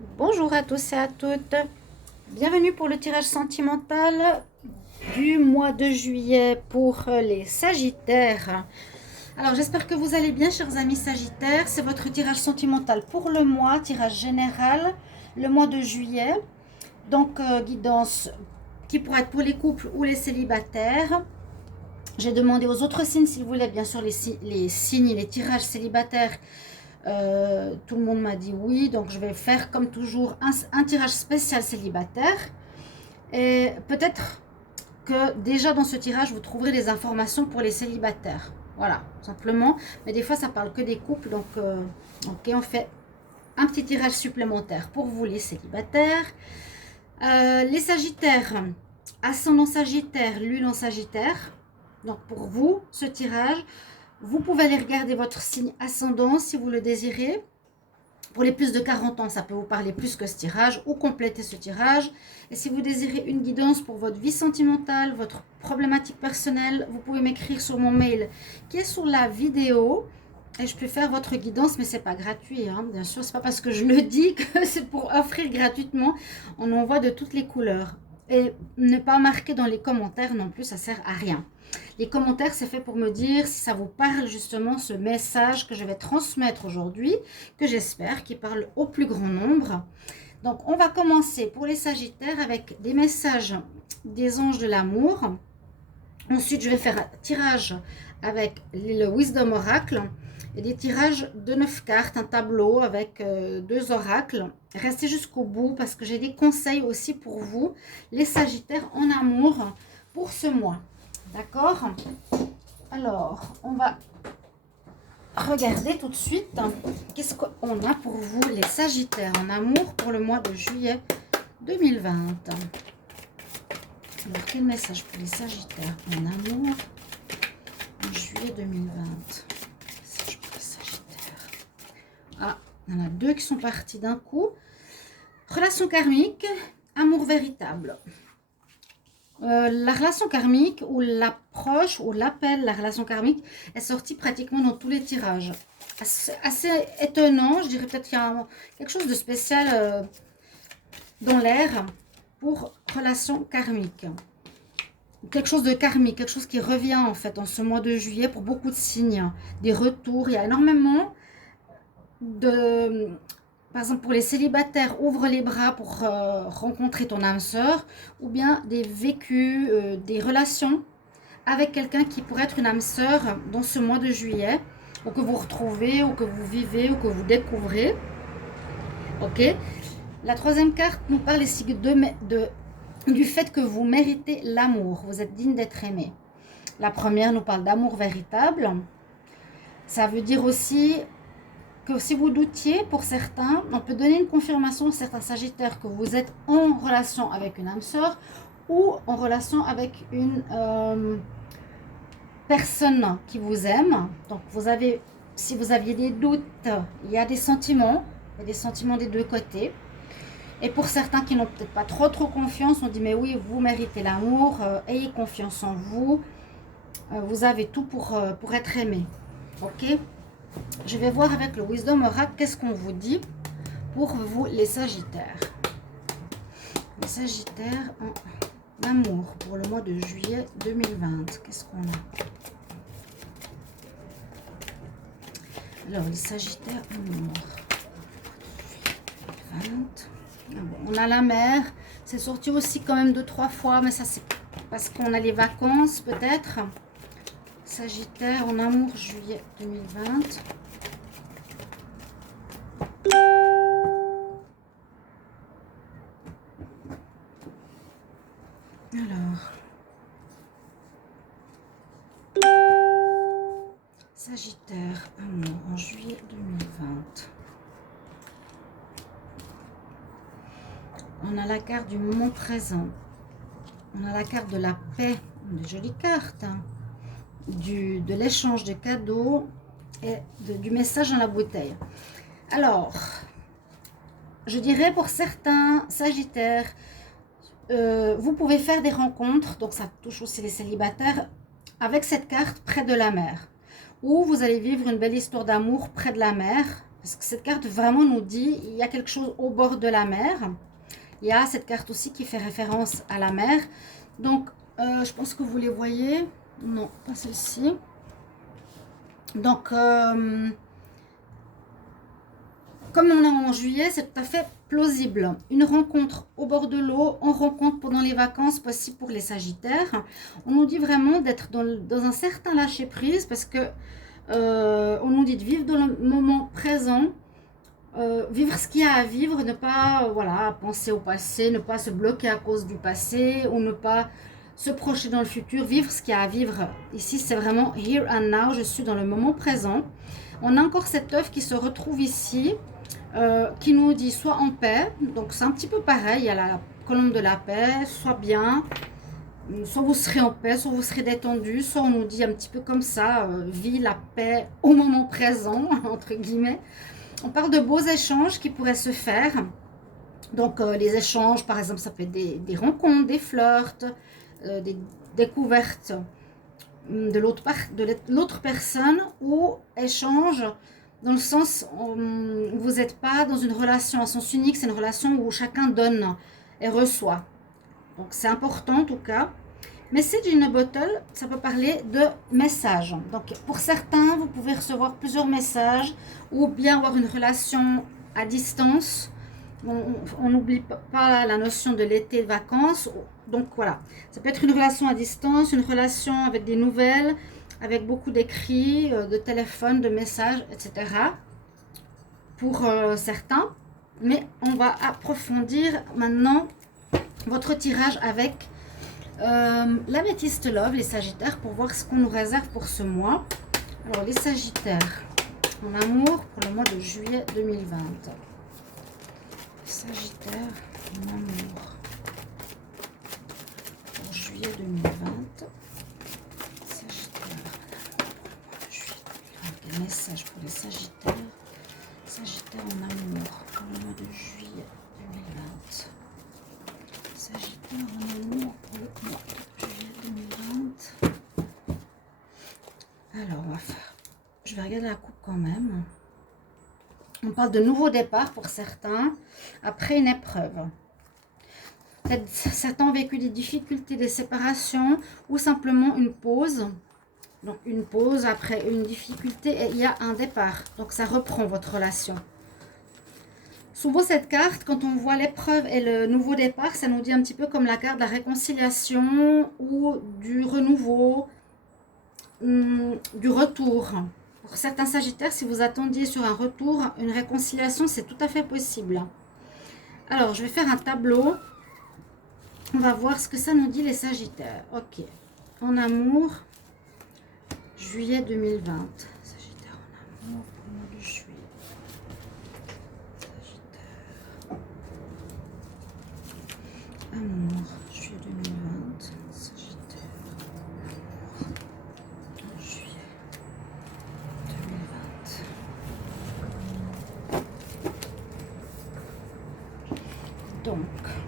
Bonjour à tous et à toutes. Bienvenue pour le tirage sentimental du mois de juillet pour les Sagittaires. Alors j'espère que vous allez bien, chers amis Sagittaires. C'est votre tirage sentimental pour le mois, tirage général, le mois de juillet. Donc guidance qui pourrait être pour les couples ou les célibataires. J'ai demandé aux autres signes s'ils voulaient bien sûr les signes et les tirages célibataires. Tout le monde m'a dit oui, donc je vais faire comme toujours un tirage spécial célibataire. Et peut-être que déjà dans ce tirage, vous trouverez des informations pour les célibataires. Voilà, simplement. Mais des fois, ça parle que des couples, donc ok, on fait un petit tirage supplémentaire pour vous les célibataires. Les Sagittaires, ascendant Sagittaire, lune en Sagittaire. Donc pour vous, ce tirage, vous pouvez aller regarder votre signe ascendant si vous le désirez. Pour les plus de 40 ans, ça peut vous parler plus que ce tirage ou compléter ce tirage. Et si vous désirez une guidance pour votre vie sentimentale, votre problématique personnelle, vous pouvez m'écrire sur mon mail qui est sous la vidéo. Et je peux faire votre guidance, mais c'est pas gratuit, hein. Bien sûr, c'est pas parce que je le dis que c'est pour offrir gratuitement. On en voit de toutes les couleurs. Et ne pas marquer dans les commentaires non plus, ça sert à rien. Les commentaires, c'est fait pour me dire si ça vous parle justement ce message que je vais transmettre aujourd'hui, que j'espère qu'il parle au plus grand nombre. Donc, on va commencer pour les Sagittaires avec des messages des anges de l'amour. Ensuite, je vais faire un tirage avec le Wisdom Oracle et des tirages de 9 cartes, un tableau avec 2 oracles. Restez jusqu'au bout parce que j'ai des conseils aussi pour vous, les Sagittaires en amour, pour ce mois. D'accord? Alors, on va regarder tout de suite qu'est-ce qu'on a pour vous, les Sagittaires en amour, pour le mois de juillet 2020. Alors, quel message pour les Sagittaires en amour en juillet 2020? Message pour les Sagittaires. Ah, il y en a 2 qui sont partis d'un coup. Relation karmique, amour véritable. La relation karmique ou l'approche ou l'appel, la relation karmique est sortie pratiquement dans tous les tirages. Assez étonnant, je dirais peut-être qu'il y a quelque chose de spécial dans l'air pour relation karmique. Quelque chose de karmique, quelque chose qui revient en fait en ce mois de juillet pour beaucoup de signes, des retours. Il y a énormément de... Par exemple, pour les célibataires, ouvre les bras pour rencontrer ton âme sœur, ou bien des vécus, des relations avec quelqu'un qui pourrait être une âme sœur dans ce mois de juillet, ou que vous retrouvez, ou que vous vivez, ou que vous découvrez. Ok. La troisième carte nous parle ici du fait que vous méritez l'amour, vous êtes digne d'être aimé. La première nous parle d'amour véritable. Ça veut dire aussi que si vous doutiez, pour certains, on peut donner une confirmation à certains Sagittaires que vous êtes en relation avec une âme sœur ou en relation avec une personne qui vous aime. Donc si vous aviez des doutes, il y a des sentiments des deux côtés. Et pour certains qui n'ont peut-être pas trop confiance, on dit mais oui, vous méritez l'amour, ayez confiance en vous, vous avez tout pour être aimé. Ok? Je vais voir avec le Wisdom Oracle qu'est-ce qu'on vous dit pour vous les Sagittaires. Les Sagittaires en amour pour le mois de juillet 2020. Qu'est-ce qu'on a? Alors, les Sagittaires en amour. 2020. Ah bon, on a la mer. C'est sorti aussi quand même 2-3 fois, mais ça c'est parce qu'on a les vacances peut-être. Sagittaire en amour juillet 2020. Alors, Sagittaire amour en juillet 2020. On a la carte du moment présent. On a la carte de la paix. Une jolie carte. Hein. De l'échange de cadeaux et du message dans la bouteille. Alors, je dirais pour certains Sagittaires, vous pouvez faire des rencontres, donc ça touche aussi les célibataires, avec cette carte près de la mer. Ou vous allez vivre une belle histoire d'amour près de la mer, Parce que cette carte vraiment nous dit, il y a quelque chose au bord de la mer. Il y a cette carte aussi qui fait référence à la mer. Donc, je pense que vous les voyez. Non, pas celle-ci. Donc, comme on est en juillet, c'est tout à fait plausible. Une rencontre au bord de l'eau, on rencontre pendant les vacances, possible pour les Sagittaires. On nous dit vraiment d'être dans un certain lâcher-prise parce que on nous dit de vivre dans le moment présent. Vivre ce qu'il y a à vivre, ne pas voilà, penser au passé, ne pas se bloquer à cause du passé ou ne pas se projeter dans le futur, vivre ce qu'il y a à vivre. Ici, c'est vraiment here and now, je suis dans le moment présent. On a encore cette œuvre qui se retrouve ici, qui nous dit soit en paix, donc c'est un petit peu pareil, il y a la colombe de la paix, soit bien, soit vous serez en paix, soit vous serez détendu, soit on nous dit un petit peu comme ça, vis la paix au moment présent, entre guillemets. On parle de beaux échanges qui pourraient se faire. Donc, les échanges, par exemple, ça peut être des rencontres, des flirts, des découvertes de l'autre personne ou échange dans le sens où vous n'êtes pas dans une relation à sens unique, c'est une relation où chacun donne et reçoit. Donc, c'est important en tout cas. Message in a bottle, ça peut parler de messages. Donc, pour certains, vous pouvez recevoir plusieurs messages ou bien avoir une relation à distance. On n'oublie pas la notion de l'été, de vacances. Donc, voilà. Ça peut être une relation à distance, une relation avec des nouvelles, avec beaucoup d'écrits, de téléphones, de messages, etc. Pour certains. Mais on va approfondir maintenant votre tirage avec l'améthyste love, les Sagittaires, pour voir ce qu'on nous réserve pour ce mois. Alors, les Sagittaires, en amour pour le mois de juillet 2020. Sagittaire, en amour pour juillet 2020. Sagittaire, en amour pour le mois de juillet 2020. Quel message pour les Sagittaires? Sagittaire en amour pour le mois de juillet 2020. Sagittaire en amour pour le mois de juillet 2020. Alors, on va faire. Je vais regarder la coupe quand même. On parle de nouveau départ pour certains, après une épreuve. Peut-être certains ont vécu des difficultés, des séparations ou simplement une pause. Donc, une pause après une difficulté et il y a un départ. Donc, ça reprend votre relation. Souvent, cette carte, quand on voit l'épreuve et le nouveau départ, ça nous dit un petit peu comme la carte de la réconciliation ou du renouveau, du retour. Pour certains Sagittaires, si vous attendiez sur un retour, une réconciliation, c'est tout à fait possible. Alors, je vais faire un tableau. On va voir ce que ça nous dit les Sagittaires. Ok. En amour, juillet 2020. Sagittaire en amour pour le mois de juillet. Amour, juillet 2020, Sagittaire, amour, juillet 2020. Donc,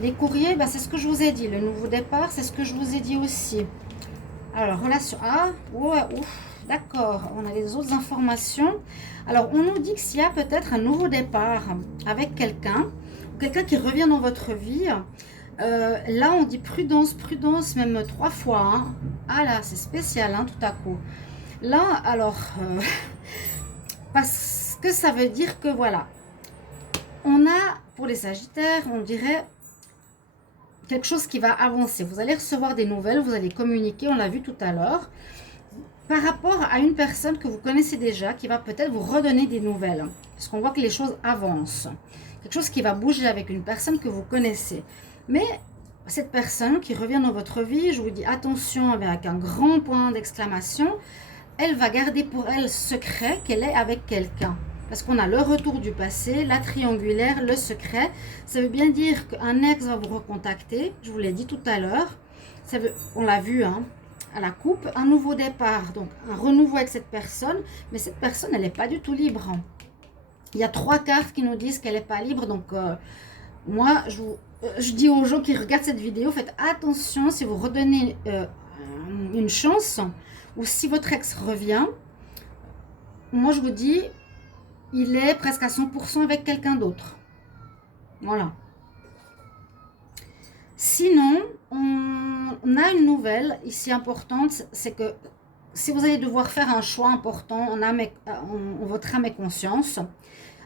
les courriers, bah, c'est ce que je vous ai dit. Le nouveau départ, c'est ce que je vous ai dit aussi. Alors, relation. Ah, ouais, ouf, d'accord. On a les autres informations. Alors, on nous dit que s'il y a peut-être un nouveau départ avec quelqu'un qui revient dans votre vie. Là, on dit prudence, prudence, même 3 fois. Hein. Ah là, c'est spécial, hein, tout à coup. Là, alors, parce que ça veut dire que, voilà, on a, pour les Sagittaires, on dirait quelque chose qui va avancer. Vous allez recevoir des nouvelles, vous allez communiquer, on l'a vu tout à l'heure, par rapport à une personne que vous connaissez déjà, qui va peut-être vous redonner des nouvelles. Parce qu'on voit que les choses avancent. Quelque chose qui va bouger avec une personne que vous connaissez. Mais cette personne qui revient dans votre vie, je vous dis attention avec un grand point d'exclamation, elle va garder pour elle secret qu'elle est avec quelqu'un. Parce qu'on a le retour du passé, la triangulaire, le secret. Ça veut bien dire qu'un ex va vous recontacter, je vous l'ai dit tout à l'heure. On l'a vu hein, à la coupe, un nouveau départ, donc un renouveau avec cette personne. Mais cette personne, elle n'est pas du tout libre. Il y a 3 cartes qui nous disent qu'elle n'est pas libre, donc... moi, je dis aux gens qui regardent cette vidéo, faites attention si vous redonnez une chance ou si votre ex revient. Moi, je vous dis, il est presque à 100% avec quelqu'un d'autre. Voilà. Sinon, on a une nouvelle ici importante, c'est que si vous allez devoir faire un choix important en votre âme et conscience,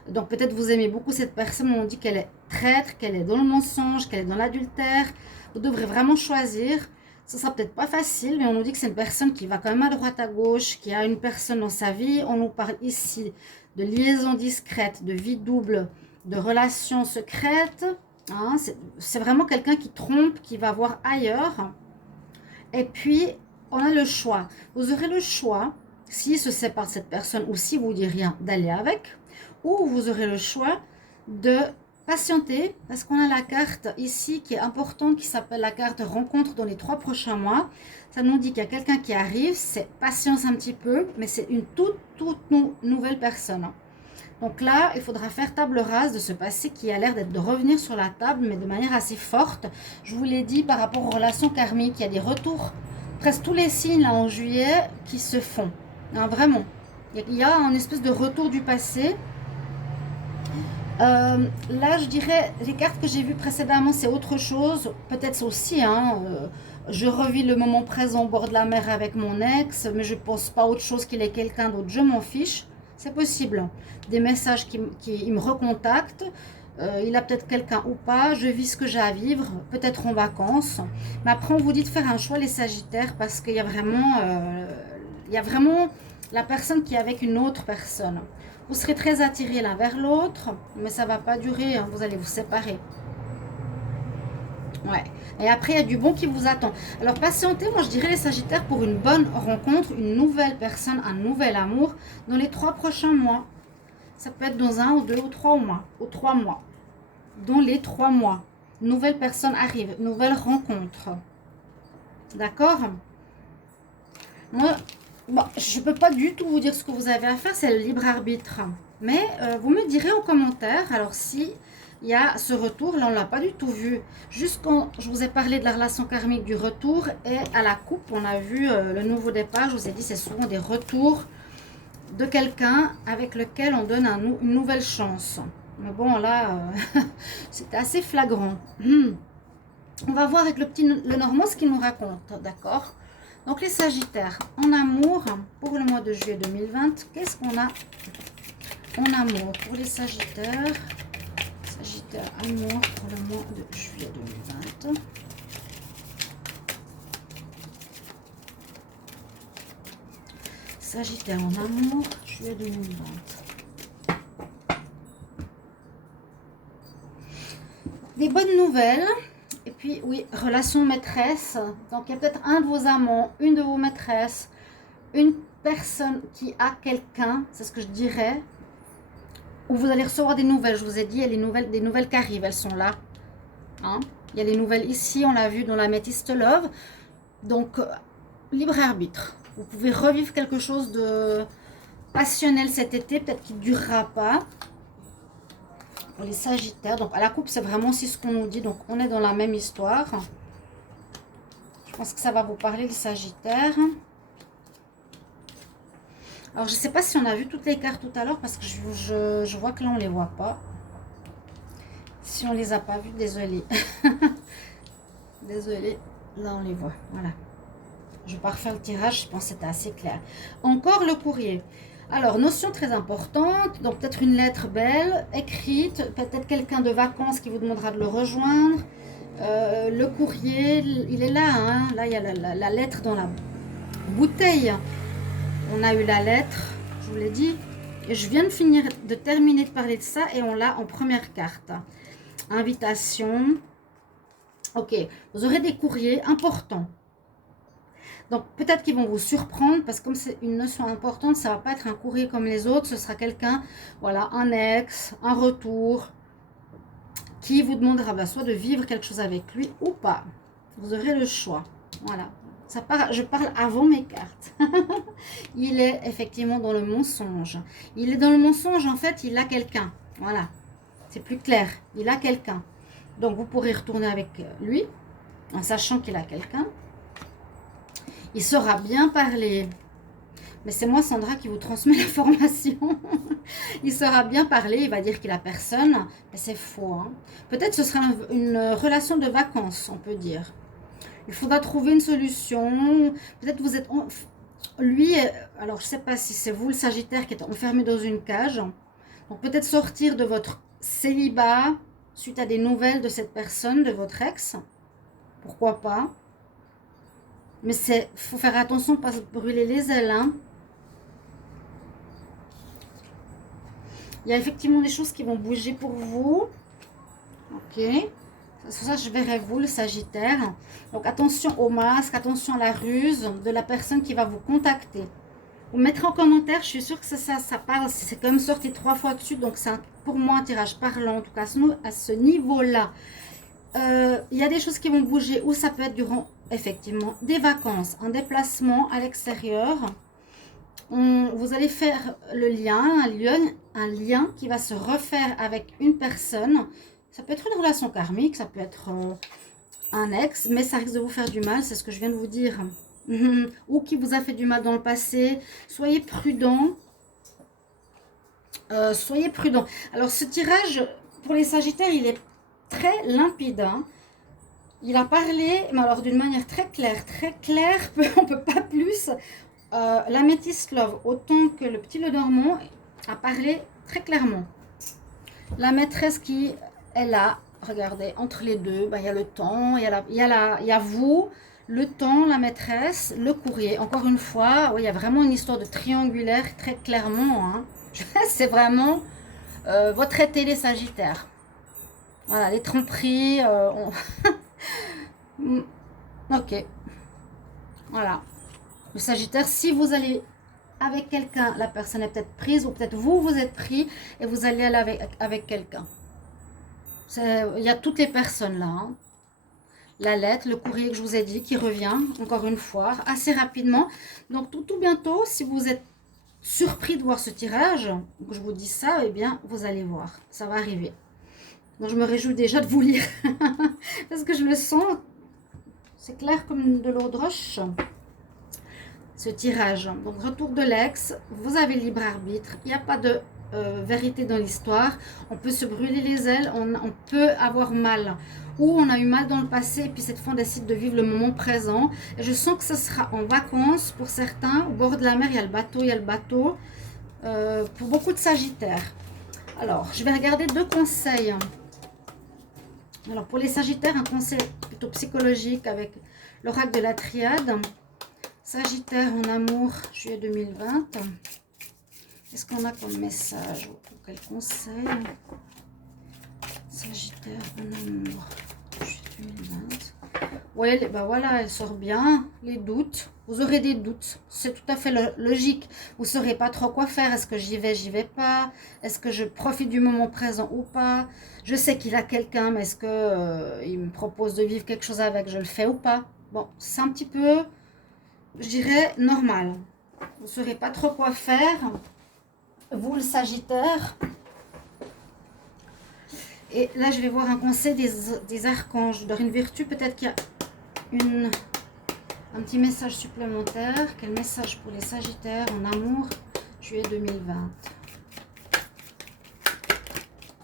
donc peut-être vous aimez beaucoup cette personne, on dit qu'elle est traître, qu'elle est dans le mensonge, qu'elle est dans l'adultère, vous devrez vraiment choisir. Ça sera peut-être pas facile, mais on nous dit que c'est une personne qui va quand même à droite à gauche, qui a une personne dans sa vie. On nous parle ici de liaison discrète, de vie double, de relations secrètes. Hein, c'est vraiment quelqu'un qui trompe, qui va voir ailleurs. Et puis, on a le choix. Vous aurez le choix, s'il se sépare de cette personne ou si vous ne dites rien, d'aller avec. Ou vous aurez le choix de patienter, parce qu'on a la carte ici qui est importante, qui s'appelle la carte rencontre dans les 3 prochains mois. Ça nous dit qu'il y a quelqu'un qui arrive, c'est patience un petit peu, mais c'est une toute nouvelle personne. Donc là, il faudra faire table rase de ce passé qui a l'air de revenir sur la table, mais de manière assez forte. Je vous l'ai dit par rapport aux relations karmiques, il y a des retours, presque tous les signes là en juillet qui se font. Hein, vraiment. Il y a un espèce de retour du passé. Là, je dirais, les cartes que j'ai vues précédemment, c'est autre chose. Peut-être aussi, hein, je revis le moment présent au bord de la mer avec mon ex, mais je ne pense pas autre chose qu'il est quelqu'un d'autre. Je m'en fiche. C'est possible. Des messages il me recontacte. Il a peut-être quelqu'un ou pas. Je vis ce que j'ai à vivre, peut-être en vacances. Mais après, on vous dit de faire un choix, les Sagittaires, parce qu'il y a vraiment la personne qui est avec une autre personne. Vous serez très attirés l'un vers l'autre, mais ça ne va pas durer, hein, vous allez vous séparer. Ouais. Et après, il y a du bon qui vous attend. Alors, patientez, moi, je dirais les Sagittaires, pour une bonne rencontre, une nouvelle personne, un nouvel amour, dans les 3 prochains mois. Ça peut être dans 1 ou 2 ou 3 mois. Ou 3 mois. Dans les 3 mois. Nouvelle personne arrive, nouvelle rencontre. D'accord? Moi, bon, je ne peux pas du tout vous dire ce que vous avez à faire, c'est le libre arbitre. Mais vous me direz en commentaire, alors si il y a ce retour, là on ne l'a pas du tout vu. Juste quand je vous ai parlé de la relation karmique du retour et à la coupe, on a vu le nouveau départ, je vous ai dit c'est souvent des retours de quelqu'un avec lequel on donne une nouvelle chance. Mais bon là, c'était assez flagrant. On va voir avec le Normand ce qu'il nous raconte, d'accord? Donc les Sagittaires, en amour, pour le mois de juillet 2020, qu'est-ce qu'on a en amour pour les Sagittaires? Sagittaire, amour pour le mois de juillet 2020. Sagittaire en amour, juillet 2020. Des bonnes nouvelles. Et puis, oui, relation maîtresse. Donc, il y a peut-être un de vos amants, une de vos maîtresses, une personne qui a quelqu'un, c'est ce que je dirais, où vous allez recevoir des nouvelles. Je vous ai dit, il y a des nouvelles qui arrivent, elles sont là. Hein? Il y a les nouvelles ici, on l'a vu dans la Métiste Love. Donc, libre arbitre. Vous pouvez revivre quelque chose de passionnel cet été, peut-être qui ne durera pas. Pour les Sagittaires, donc à la coupe, c'est vraiment aussi ce qu'on nous dit. Donc, on est dans la même histoire. Je pense que ça va vous parler, les Sagittaires. Alors, je ne sais pas si on a vu toutes les cartes tout à l'heure, parce que je vois que là, on ne les voit pas. Si on ne les a pas vues, désolé. Désolé, là, on les voit. Voilà. Je vais pas refaire le tirage, je pense que c'était assez clair. Encore le courrier. Alors, notion très importante, donc peut-être une lettre belle, écrite, peut-être quelqu'un de vacances qui vous demandera de le rejoindre. Le courrier, il est là, hein. Là il y a la lettre dans la bouteille. On a eu la lettre, je vous l'ai dit. Et je viens de terminer de parler de ça et on l'a en première carte. Invitation. Ok, vous aurez des courriers importants. Donc, peut-être qu'ils vont vous surprendre parce que comme c'est une notion importante, ça ne va pas être un courrier comme les autres. Ce sera quelqu'un, voilà, un ex, un retour, qui vous demandera soit de vivre quelque chose avec lui ou pas. Vous aurez le choix. Voilà. Je parle avant mes cartes. Il est effectivement dans le mensonge. Il est dans le mensonge, en fait, il a quelqu'un. Voilà. C'est plus clair. Il a quelqu'un. Donc, vous pourrez retourner avec lui en sachant qu'il a quelqu'un. Il saura bien parler. Mais c'est moi, Sandra, qui vous transmet l'information. Il saura bien parler, il va dire qu'il a personne, mais c'est faux. Hein. Peut-être ce sera une relation de vacances, on peut dire. Il faudra trouver une solution. Peut-être vous êtes... Lui, alors je ne sais pas si c'est vous le Sagittaire qui est enfermé dans une cage. Donc peut-être sortir de votre célibat suite à des nouvelles de cette personne, de votre ex. Pourquoi pas. Mais il faut faire attention, pas se brûler les ailes. Hein. Il y a effectivement des choses qui vont bouger pour vous. Ok. Ça, je verrai vous, le Sagittaire. Donc, attention au masque, attention à la ruse de la personne qui va vous contacter. Vous mettrez en commentaire, je suis sûre que ça parle. C'est quand même sorti 3 fois dessus. Donc, c'est pour moi un tirage parlant, en tout cas à ce niveau-là. Il y a des choses qui vont bouger ou ça peut être durant, effectivement, des vacances, un déplacement à l'extérieur. Vous allez faire le lien, un lien qui va se refaire avec une personne. Ça peut être une relation karmique, ça peut être un ex, mais ça risque de vous faire du mal, c'est ce que je viens de vous dire. Ou qui vous a fait du mal dans le passé. Soyez prudent. Soyez prudent. Alors, ce tirage, pour les Sagittaires, il est très limpide. Hein. Il a parlé, mais alors d'une manière très claire, on ne peut pas plus. L'améthyste Love, autant que le petit Lenormand, a parlé très clairement. La maîtresse qui est là, regardez, entre les deux, ben, il y a le temps, il y a vous, le temps, la maîtresse, le courrier. Encore une fois, oui, il y a vraiment une histoire de triangulaire très clairement. Hein. C'est vraiment votre été les Sagittaires. Voilà, les tromperies. Ok. Voilà. Le Sagittaire, si vous allez avec quelqu'un, la personne est peut-être prise, ou peut-être vous êtes pris et vous allez aller avec quelqu'un. Il y a toutes les personnes là. Hein. La lettre, le courrier que je vous ai dit qui revient, encore une fois, assez rapidement. Donc tout bientôt, si vous êtes surpris de voir ce tirage, que je vous dis ça, eh bien, vous allez voir, ça va arriver. Donc je me réjouis déjà de vous lire, parce que je le sens, c'est clair comme de l'eau de roche. Ce tirage. Donc, retour de l'ex, vous avez libre arbitre, il n'y a pas de vérité dans l'histoire. On peut se brûler les ailes, on peut avoir mal, ou on a eu mal dans le passé, et puis cette fois on décide de vivre le moment présent. Et je sens que ce sera en vacances pour certains, au bord de la mer, il y a le bateau, pour beaucoup de Sagittaires. Alors, je vais regarder 2 conseils. Alors, pour les Sagittaires, un conseil plutôt psychologique avec l'oracle de la triade. Sagittaire en amour, juillet 2020. Qu'est-ce qu'on a comme message? Quel conseil? Sagittaire en amour, juillet 2020. Oui, ben voilà, elle sort bien. Les doutes. Vous aurez des doutes. C'est tout à fait logique. Vous ne saurez pas trop quoi faire. Est-ce que j'y vais pas? Est-ce que je profite du moment présent ou pas? Je sais qu'il a quelqu'un, mais est-ce que il me propose de vivre quelque chose avec? Je le fais ou pas? Bon, c'est un petit peu... je dirais normal. Vous ne saurez pas trop quoi faire. Vous, le Sagittaire. Et là, je vais voir un conseil des archanges. Dans une vertu, peut-être qu'il y a un petit message supplémentaire. Quel message pour les Sagittaires en amour, juillet 2020.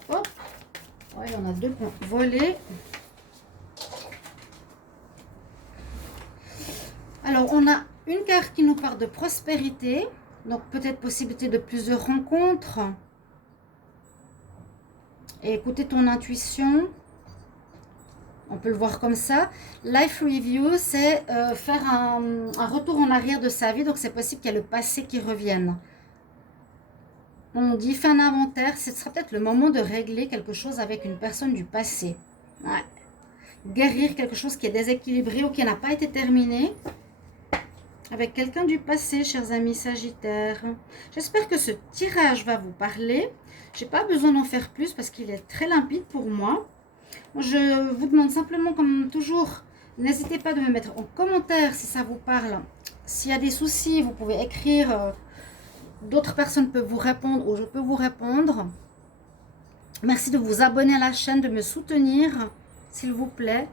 Hop. Ouais, il y en a 2 qui ont volé. Alors, on a une carte qui nous parle de prospérité. Donc, peut-être possibilité de plusieurs rencontres. Et écouter ton intuition. On peut le voir comme ça. Life Review, c'est faire un retour en arrière de sa vie. Donc, c'est possible qu'il y ait le passé qui revienne. On dit, fait un inventaire. Ce sera peut-être le moment de régler quelque chose avec une personne du passé. Ouais. Guérir quelque chose qui est déséquilibré ou qui n'a pas été terminé. Avec quelqu'un du passé, chers amis Sagittaires. J'espère que ce tirage va vous parler. Je n'ai pas besoin d'en faire plus parce qu'il est très limpide pour moi. Je vous demande simplement, comme toujours, n'hésitez pas de me mettre en commentaire si ça vous parle. S'il y a des soucis, vous pouvez écrire. D'autres personnes peuvent vous répondre ou je peux vous répondre. Merci de vous abonner à la chaîne, de me soutenir. s'il vous plaît,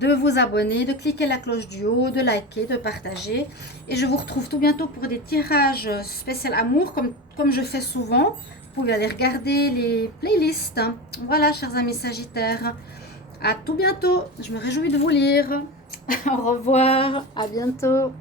de vous abonner, de cliquer la cloche du haut, de liker, de partager. Et je vous retrouve tout bientôt pour des tirages spécial amour, comme je fais souvent. Vous pouvez aller regarder les playlists. Voilà, chers amis Sagittaires. À tout bientôt. Je me réjouis de vous lire. Au revoir. À bientôt.